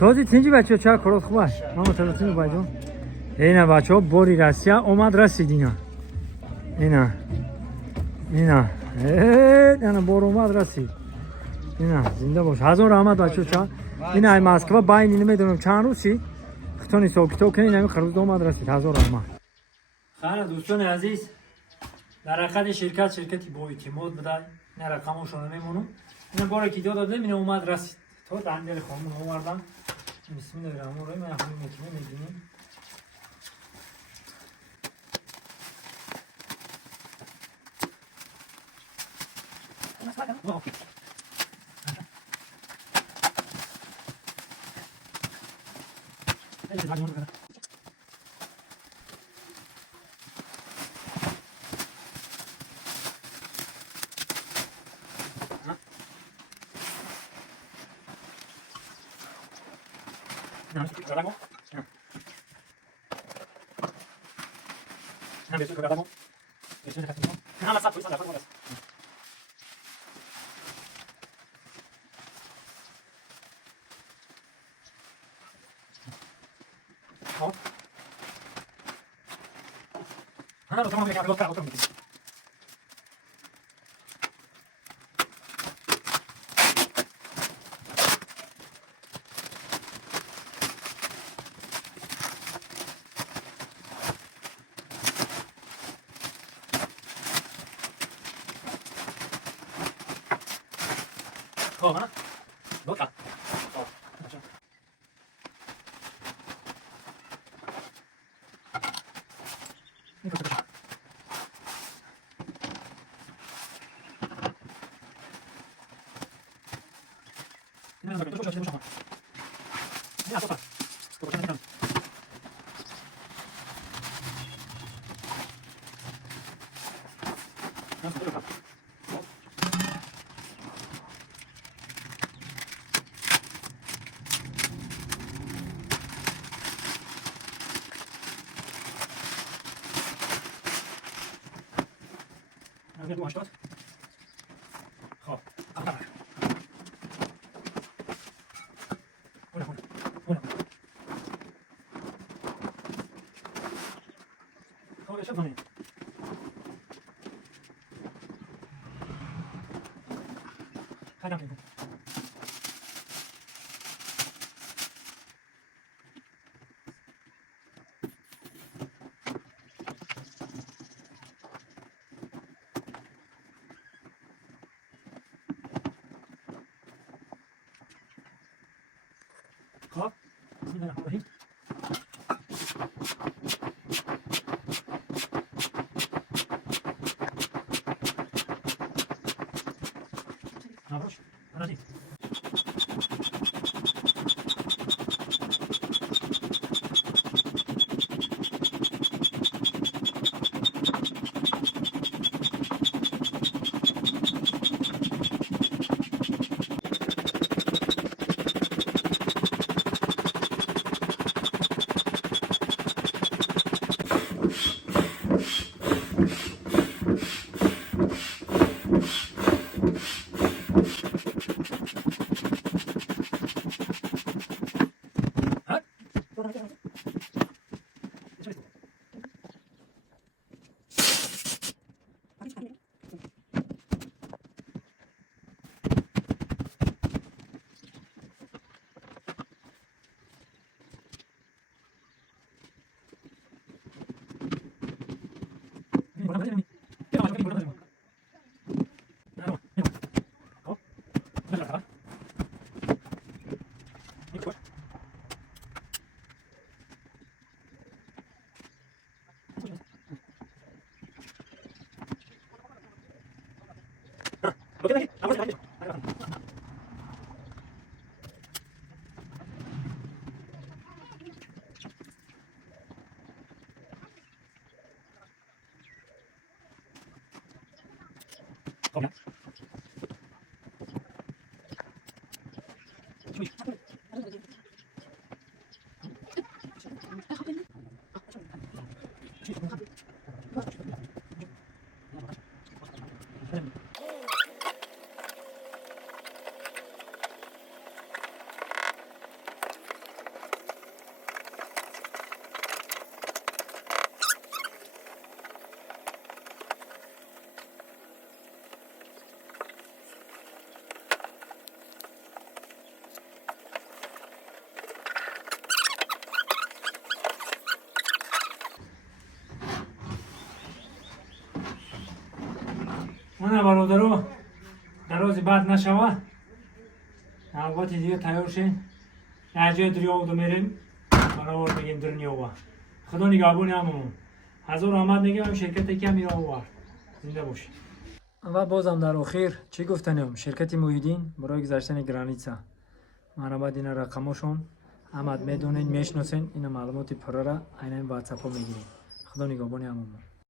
سازی تینجی بچه ها چه کارات خوبه؟ ما متلاتین بایدون اینا بچه ها باری رسیه اومد رسید اینا اینا بار اومد رسید اینا زنده باش هزار رحمت بچه ها چه اینا ای مسکوه باین نمیدونم چند روزی خطانی ساکتو کنین همین خروز اومد رسید هزار رحمت خیلی دوستان عزیز در حقیقت شرکتی با اعتماد بده این رقمشون میمونم این باره که داده این اومد رسید تو دندل خانم آوردم بسم الله الرحمن الرحیم من همین مکینه میبینیم خب ها دوتا دو هشتاد خب خب بسم الله الرحمن الرحیم نباش راضی اون برادرو در روز بعد نشوه نوبت دیگه تیار شین در جای دریا دو میریم برابر بگیم درنیا و خدا نگهبان همون هزار آمد میگم شرکت که میره آورد زنده باشید و بازم در آخر چی گفتنیم شرکت محیدین برای گذشتن گرانیتسا من بعد این رقمشون احمد میدونین میشناسین این معلومات پره را عین واتساپ میگیرین خدا نگهبان همون